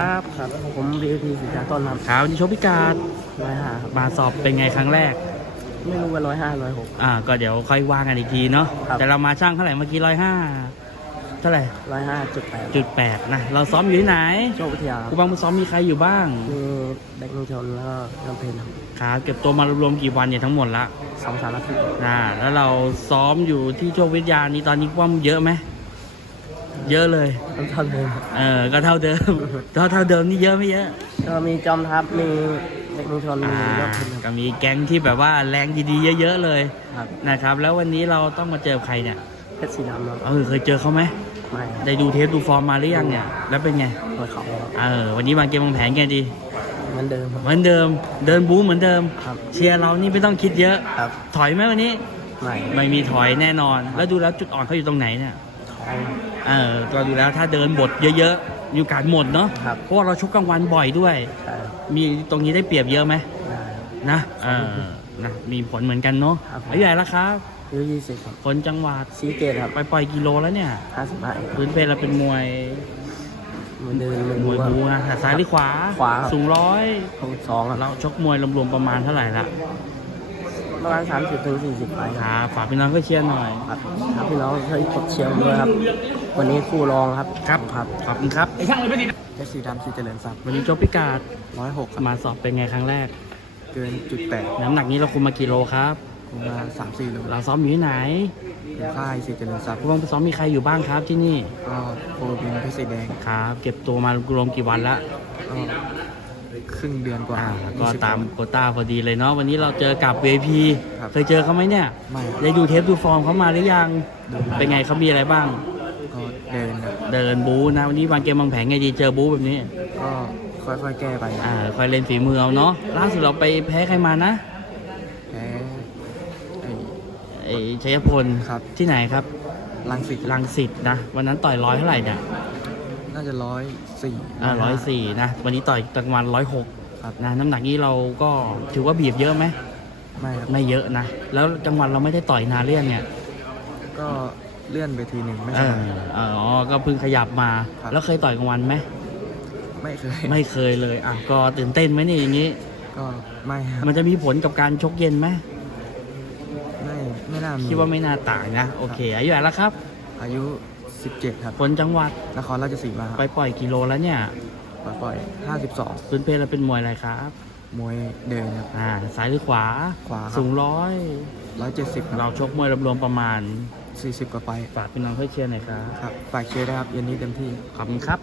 ครับครับผมบีทีสิจาต้นครับครับวันนี้ชกพิการร้อยห้าครับมาสอบเป็นไงครั้งแรก ไม่รู้ว่าร้อยห้าร้อยหก อ่า ก็เดี๋ยวค่อยว่ากันอีกทีเนาะครับ แต่เรามาช่างเท่าไหร่เมื่อกี้ร้อยห้าเท่าไหร่ร้อยห้าจุดแปดจุดแปดนะเราซ้อมอยู่ที่ไหนโชควิทยาครูบังมือซ้อมมีใครอยู่บ้างมีแบงค์ชนแล้วก็ลำเพนครับครับเก็บตัวมารวมๆกี่วันเนี่ยทั้งหมดละสองสามนาทีนะแล้วเราซ้อมอยู่ที่โชควิทยานี้ตอนนี้ว่ามันเยอะไหม เยอะเลยต้องเท่าเดิมครับเออก็เท่าเดิมเท่าเท่าเดิมนี่เยอะไม่เยอะก็มีจอมทัพมีแบงค์ชนมีอ่ายอดเพนคก็รับมีแก๊งที่แบบว่าแรงดีๆเยอะๆเลยครับนะครับ แล้ววันนี้เราต้องมาเจอใครเนี่ยเพชรสีดำครับเออเคยเจอเขาไหมไม่ครับได้ดูเทปดูฟอร์มมาหรือยังเนี่ยแล้วเป็นไงมวยเขาครับเออวันนี้วางเกมวางแผนไงดีเหมือนเดิมครับเหมือนเดิมเดินบู๊เหมือนเดิมครับเชียร์เรานี่ไม่ต้องคิดเยอะครับถอยไหมวันนี้ไม่ไม่มีถอยแน่นอน แล้วดูแล้วจุดอ่อนเขาอยู่ตรงไหนเนี่ย ท้องครับเออก็ดูแล้วถ้าเดินบทเยอะๆอยู่การหมดเนาะครับ เพราะว่าเราชกกลางวันบ่อยด้วย ใช่ครับมีตรงนี้ได้เปรียบเยอะไหมได้ครับนะเออนะมีผลเหมือนกันเนาะครับอายุใหญ่แล้วครับ อายุยี่สิบครับคนจังหวัดซีเกตครับไปปล่อยกิโลแล้วเนี่ย ห้าสิบห้าพื้นเพเราเป็นมวยเหมือนเดิมมวยบูนะซ้ายหรือขวา ขวาครับ สูงร้อย หกสองครับเราชกมวยรวมๆประมาณเท่าไหร่ละ ประมาณสามสิบถึงสี่สิบไฟล์คครับรับฝากพี่น้องก็เชียร์หน่อย ครับครับพี่น้องช่วยกดเชียร์ผมด้วยครับ วันนี้คู่รองครับครับ ครับขอบคุณครับ เพชรสีดำสีเจริญทรัพย์วันนี้ชกพิกาดร้อยหกมาสอบเป็นไงครั้งแรก เกินจุดแปดน้ำหนักนี้เราคุมมากี่โลครับ ประมาณสามสี่โลเราซ้อมอยู่ที่ไหนค่ายสีเจริญทรัพย์ผู้บังคับซ้อมมีใครอยู่บ้างครับที่นี่ ก็โปรบินเพชรสีแดงครับ เก็บตัวมารวมกี่วันละก็ ครึ่งเดือนกว่าอ่าก็20ตามโควต้าพอดีเลยเนาะวันนี้เราเจอกับ VIP ครับเคยเจอเขาไหมเนี่ยไม่ได้ดูเทปดูฟอร์มเขามาหรือยัง เป็นไงเขามีอะไรบ้าง ก็เดินครับเดินบู๊นะวันนี้วางเกมวางแผนไงดีเจอบู๊แบบนี้ก็ค่อยๆแก้ไปอ่าคอยเล่นฝีมือเอาเนาะล่าสุดเราไปแพ้ใครมานะแพ้ไอ้ ไอ้ชัยพลครับ ที่ไหนครับลังสิตลังสิตนะวันนั้นต่อยร้อยเท่าไหร่เนี่ย น่าจะร้อยสี่อ่าร้อยสี่นะ วันนี้ต่อยตะวันร้อยหกครับนะน้ำหนักนี้เราก็ถือว่าบีบเยอะไหมไม่ครับไม่เยอะนะ แล้วจังหวัดเราไม่ได้ต่อยนานเรื่อยงเนี่ยก็เลื่อนไปทีหนึ่งไม่เอใช่ออ๋อก็เพิ่งขยับมา ครับ แล้วเคยต่อยกลางวันไหมไม่เคยไม่เคยเลยอะก็ตื่นเต้นไหมเนี่ยอย่างนี้ ก็ไม่ครับมันจะมีผลกับการชกเย็นไหมไม่ไม่น่ามีคิดว่าไม่น่าต่างนะโอเคอายุเท่าไหร่แล้วครับอายุ 17 ครับ คนจังหวัดนครราชสีมาไปปล่อยกิโลแล้วเนี่ยปล่อย52พื้นเพเราเป็นมวยอะไรครับ มวยเดินครับ อ่าซ้ายหรือขวา ขวาครับ สูงร้อย 170คเรารับชกมวยรวมๆประมาณ40 กว่าไปฝากพี่น้องเพื่อเชียร์หน่อยครับ ครับฝากเชียร์ด้วยครับเย็นนี้เต็มที่ ขอบคุณครับ